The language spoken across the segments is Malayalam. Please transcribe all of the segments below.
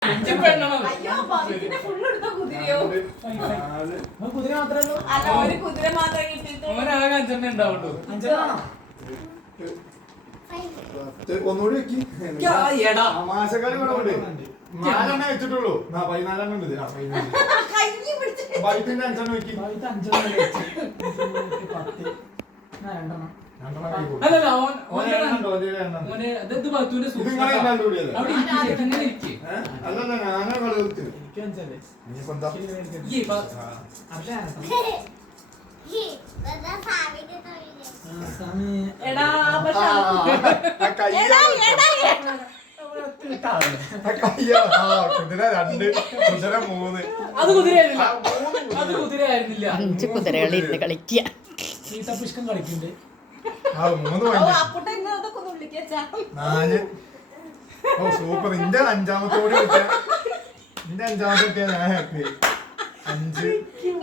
കുതിര മാത്രമല്ലോ അല്ല ഒരു കുതിര മാത്രം കിട്ടിയിട്ട് ഓനാകെ 5 ഉണ്ടാവുള്ളൂ. 5 ഒന്നുകൂടി വെക്കി തമാശക്കാര് കൂടെ ഉണ്ട്. 4 വെച്ചിട്ടുള്ളൂ. 14 ഉണ്ട്. കൈ പിടിച്ചിട്ട് ബൈക്കിന്റെ 5 വെക്കി. 5 10 അല്ലല്ല ഓനെ ഇത് ബത്തുവിന്റെ അവിടെ ഇരിക്കും. അല്ലല്ല ഞാനാ കളി എടാ പക്ഷെ കുതിര 2 കുതിര 3 അത് കുതിരയായിരുന്നില്ല. അത് കുതിരയായിരുന്നില്ല. 5 കുതിരകൾ ഇരുന്ന് കളിക്കുക. പുഷ്കം കളിക്കുന്നുണ്ട്. 3 അപ്പുട്ട ഇന്നതൊക്കെ ഒന്ന് വിളിക്കാ 4. ഓ സൂപ്പർ. ഇന്റെ 5ാമത്തെ കൂടി കിട്ടിയ ഇന്റെ 5ാമത്തെ കിട്ടിയ ഞാൻ ഹാപ്പി. 5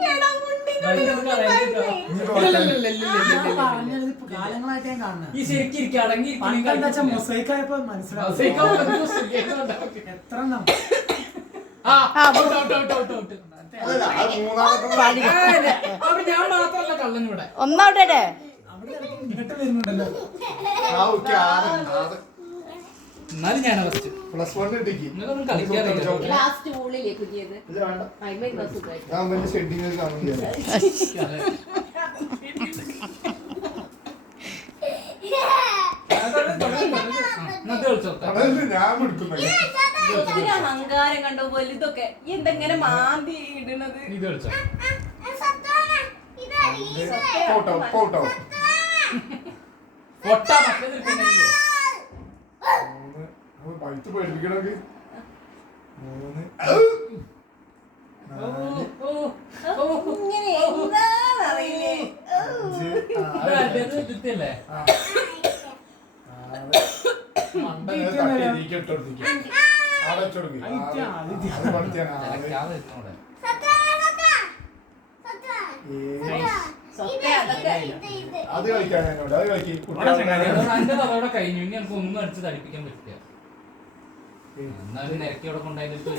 കാലങ്ങളായിട്ട് ഞാൻ കാണുന്നത് ഈ ശരിക്കും ഇരിക്കുക അടങ്ങി പണ്ടെന്താ വെച്ചാ മൊസൈക്കായപ്പോ മനസ്സിലാവും എത്ര അപ്പൊ ഞാൻ മാത്രല്ല കള്ളൻ ഇവിടെ. ഒന്നോട്ടെ അവിടെ ഇങ്ങോട്ട് വരുന്നുണ്ടല്ലോ. എന്നാലും ഞാൻ ഫസ്റ്റ് +1 കിട്ടിക്ക്. നിങ്ങളൊന്നും കളിക്കാറില്ല. ലാസ്റ്റ് ഊളില്ലേ കുഞ്ഞത് സുഖമായിട്ട് ഞാൻ വലിയ ഷെഡിങ് കാണുന്നില്ല. ഞാൻ എടുക്കുന്നത് ഒത്തിരി അഹങ്കാരം കണ്ടോ വലുതൊക്കെ എന്തെങ്ങനെ മാന്തി ഇടുന്നത് ഇത് കളിച്ചോ. ഫോട്ടോ പൊട്ടാ മറ്റേത് എടുക്കുന്നില്ലേ? പഴുത്ത് പേടിപ്പിക്കണൊക്കെ 3 ഇങ്ങനെ എന്താന്നറിയില്ലേ ഇതല്ലേ അത് കളിക്കാൻ അത് കളിക്കി. എന്റെ തറവിടെ കഴിഞ്ഞു. ഇനി എനിക്ക് ഒന്നും അടിച്ച് തടിപ്പിക്കാൻ പറ്റില്ല. എന്നാലും നിരക്കി അവിടെ കൊണ്ടായിട്ട്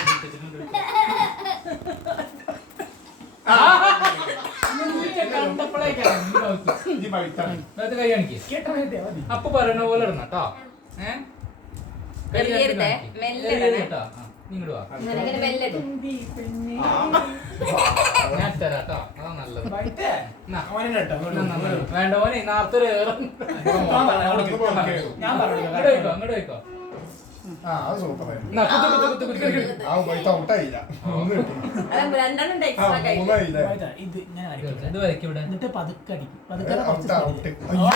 കൈ കാണിക്കേ. അപ്പൊ പറയണ പോലെ ഇടണം കേട്ടോ. മെല്ലെ ഇടണേ. നിങ്ങട് വാ. ഇങ്ങനെ മെല്ലെ ഇട്. ഞാൻ തരാം കേട്ടോ. അതാ നല്ലത്. അവനെ വേണ്ട ഓനെ നാർത്തൊരു ഞാൻ പറഞ്ഞു അങ്ങോട്ട് പോയിക്കോ. അത് സൂപ്പറായിരുന്നു. എന്നാ, കുത്ത് കുത്ത് കുത്ത് കുത്ത് കുത്ത്. ആ പൈസ ഔട്ടായില്ല. 3 കിട്ടി. അല്ല രണ്ടെണ്ണം ഉണ്ട് ആ എക്സ്ട്രാ കൈ 3 ആയില്ല. ഇത് ഞാൻ അടിക്കും. ഇത് വരയ്ക്കും ഇവിടെ. എന്നിട്ട് പതുക്കെ അടിക്കും. പതുക്കെ ഔട്ട് ഔട്ട്.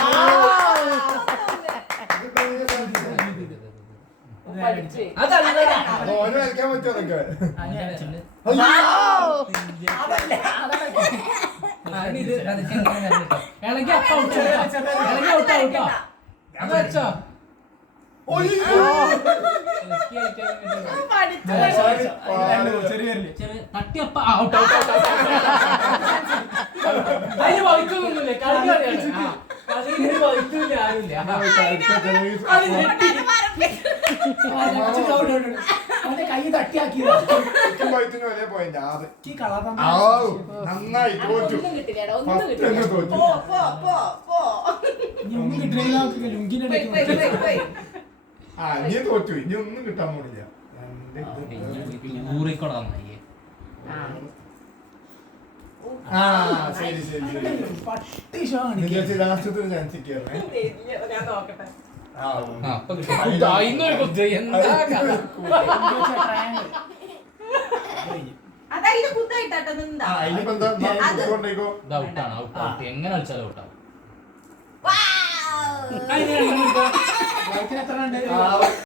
അതല്ല ഓന് കളിക്കാൻ പറ്റുമോ നിനക്ക്? ഇത് ഇളകി അപ്പ ഇളകി ഔട്ടാ ഔട്ടാ. അത് വെച്ചോ. തട്ടിയപ്പ ഔട്ട് ഔട്ട് ഔട്ട് അതിന് വഹിക്കൊന്നുമില്ലേ? കളിക്കാറിയാണ്. അതിന് വഹിക്കില്ല ആരുമില്ല. അവന്റെ കൈ തട്ടിയാക്കിയതാ. വലിയ പോയിന്റ് 6. ഈ കളർ നന്നായി തോറ്റു. ഒന്നും കിട്ടില്ല ഒന്നും ഫസ്റ്റ് കിട്ടില്ല തന്നെ തോറ്റു. പോ പോ പോ പോ ഇനി ഒന്നും കിട്ടില്ല. ലുങ്കിന്റെ ഇടയ്ക്ക് ഇനി തോറ്റു. ഇനി ഒന്നും കിട്ടാൻ പോണില്ല. ഊറിക്കൊള്ളാം നന്നായി. ശരി ശരി ശരി. പട്ടി ഷോ ആണ്. നിങ്ങൾക്ക് ലാസ്റ്റത്തെ ചാൻസ് കിട്ടിയായിരുന്നേ. ഞാൻ നോക്കട്ടെ അപ്പൊ ഇന്നൊരു കുത്ത് എന്താ അതാ ഇത് കുത്തായിട്ടാട്ടോ നിന്നാ ഇനിയിപ്പോ എന്താ കൊണ്ടേക്കോ. ഔട്ടാണ് ഔട്ട് ഔട്ട് എങ്ങനെ കളിച്ചാലും ഔട്ടാവും. വാവ് എത്ര ഉണ്ട്?